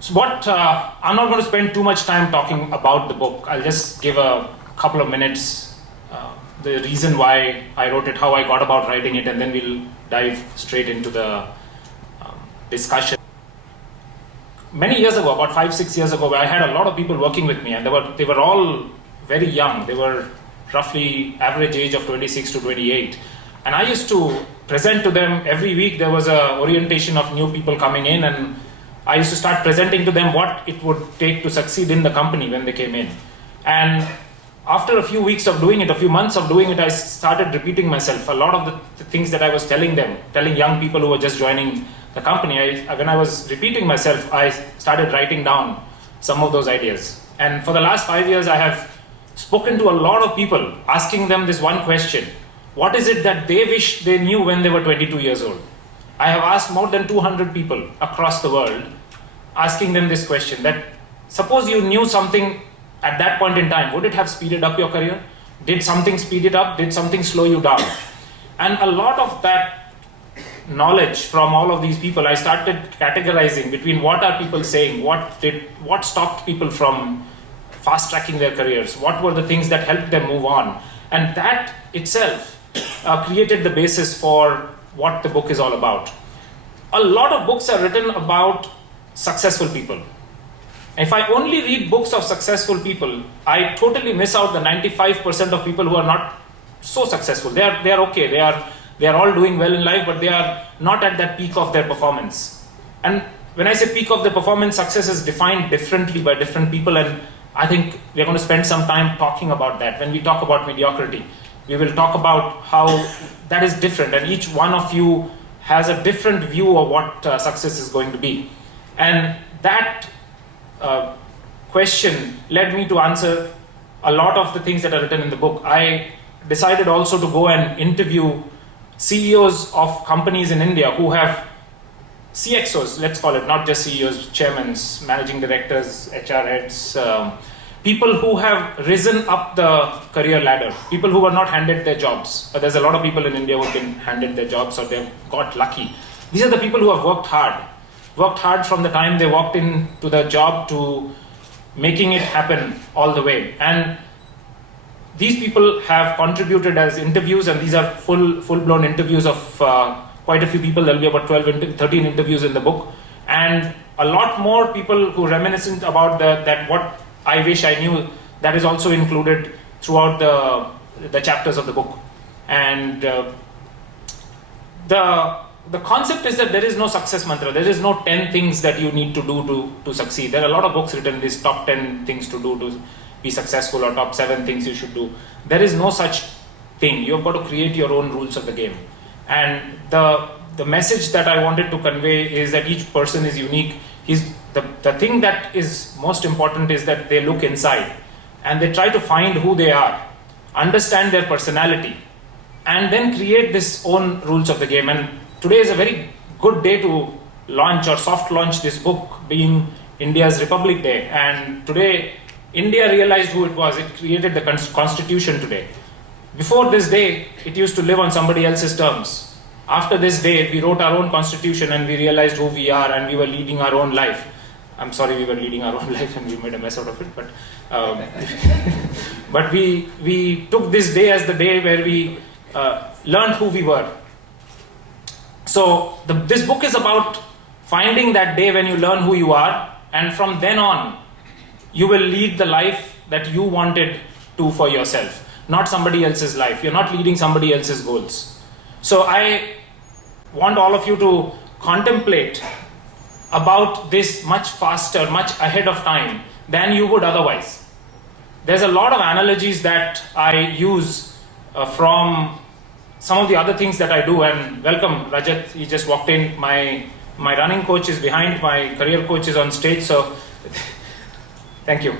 So I'm not going to spend too much time talking about the book. I'll just give a couple of minutes, the reason why I wrote it, how I got about writing it, and then we'll dive straight into the discussion. Many years ago, about 5-6 years ago, I had a lot of people working with me, and they were all very young. They were roughly average age of 26 to 28. And I used to present to them every week. There was a orientation of new people coming in, and I used to start presenting to them what it would take to succeed in the company when they came in. And after a few weeks of doing it, a few months of doing it, I started repeating myself. A lot of the things that I was telling young people who were just joining the company, when I was repeating myself, I started writing down some of those ideas. And for the last 5 years, I have spoken to a lot of people, asking them this one question: what is it that they wish they knew when they were 22 years old? I have asked more than 200 people across the world, asking them this question, that suppose you knew something at that point in time, would it have speeded up your career? Did something speed it up? Did something slow you down? And a lot of that knowledge from all of these people, I started categorizing between what are people saying, what stopped people from fast tracking their careers, what were the things that helped them move on. And that itself created the basis for what the book is all about. A lot of books are written about successful people. If I only read books of successful people, I totally miss out the 95% of people who are not so successful. They are okay. They are all doing well in life, but they are not at that peak of their performance. And when I say peak of the performance, success is defined differently by different people, and I think we're going to spend some time talking about that. When we talk about mediocrity, we will talk about how that is different, and each one of you has a different view of what success is going to be. And that question led me to answer a lot of the things that are written in the book. I decided also to go and interview CEOs of companies in India who have CXOs, let's call it, not just CEOs, chairmen, managing directors, HR heads, people who have risen up the career ladder, people who were not handed their jobs. There's a lot of people in India who have been handed their jobs or they've got lucky. These are the people who have worked hard from the time they walked into the job to making it happen all the way. And these people have contributed as interviews, and these are full-blown interviews of quite a few people. There will be about 13 interviews in the book, and a lot more people who reminiscent about that what I wish I knew, that is also included throughout the chapters of the book. And the concept is that there is no success mantra. There is no 10 things that you need to do to succeed. There are a lot of books written, these top 10 things to do to be successful, or top 7 things you should do. There is no such thing. You've got to create your own rules of the game. And the message that I wanted to convey is that each person is unique. The thing that is most important is that they look inside and they try to find who they are, understand their personality, and then create this own rules of the game. And today is a very good day to launch or soft launch this book, being India's Republic Day. And today, India realized who it was. It created the constitution today. Before this day, it used to live on somebody else's terms. After this day, we wrote our own constitution and we realized who we are, and we were leading our own life. I'm sorry, we were leading our own life and we made a mess out of it, but but we took this day as the day where we learned who we were. So this book is about finding that day when you learn who you are, and from then on, you will lead the life that you wanted to for yourself, not somebody else's life. You're not leading somebody else's goals. So I want all of you to contemplate about this much faster, much ahead of time than you would otherwise. There's a lot of analogies that I use from some of the other things that I do. And welcome, Rajat. He just walked in. My running coach is behind. My career coach is on stage. So thank you.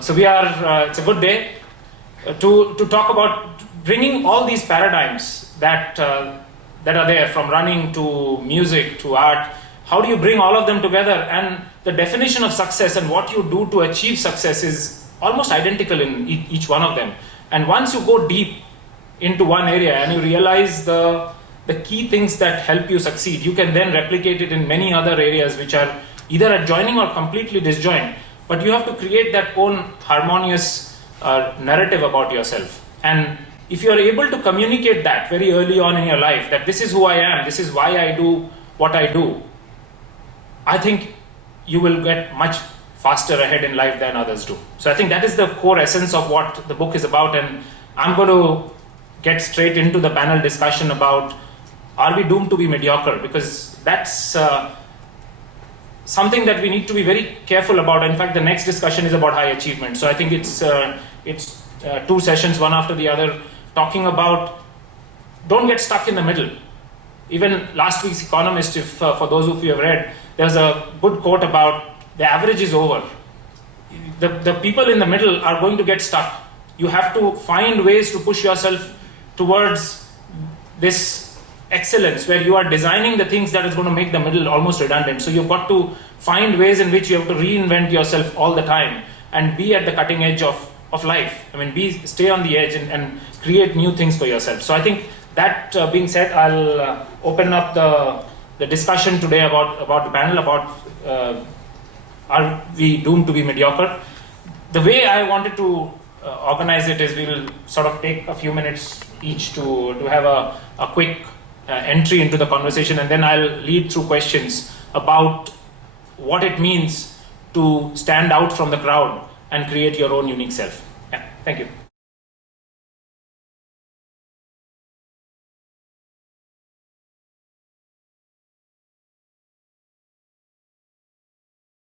So we are. It's a good day to talk about bringing all these paradigms that are there, from running to music to art. How do you bring all of them together? And the definition of success and what you do to achieve success is almost identical in each one of them. And once you go deep into one area and you realize the key things that help you succeed, you can then replicate it in many other areas which are either adjoining or completely disjoint, but you have to create that own harmonious narrative about yourself. And if you are able to communicate that very early on in your life, that this is who I am, this is why I do what I do, I think you will get much faster ahead in life than others do. So I think that is the core essence of what the book is about, and I'm going to get straight into the panel discussion about, are we doomed to be mediocre? Because that's something that we need to be very careful about. In fact, the next discussion is about high achievement. So I think it's two sessions, one after the other, talking about don't get stuck in the middle. Even last week's Economist, if for those of you have read, there's a good quote about the average is over. The people in the middle are going to get stuck. You have to find ways to push yourself towards this excellence where you are designing the things that is going to make the middle almost redundant. So you've got to find ways in which you have to reinvent yourself all the time and be at the cutting edge of life. I mean, stay on the edge and create new things for yourself. So I think that being said, I'll open up the discussion today about the panel about are we doomed to be mediocre? The way I wanted to organize it is we will sort of take a few minutes each to have a quick entry into the conversation, and then I'll lead through questions about what it means to stand out from the crowd and create your own unique self. Yeah, thank you.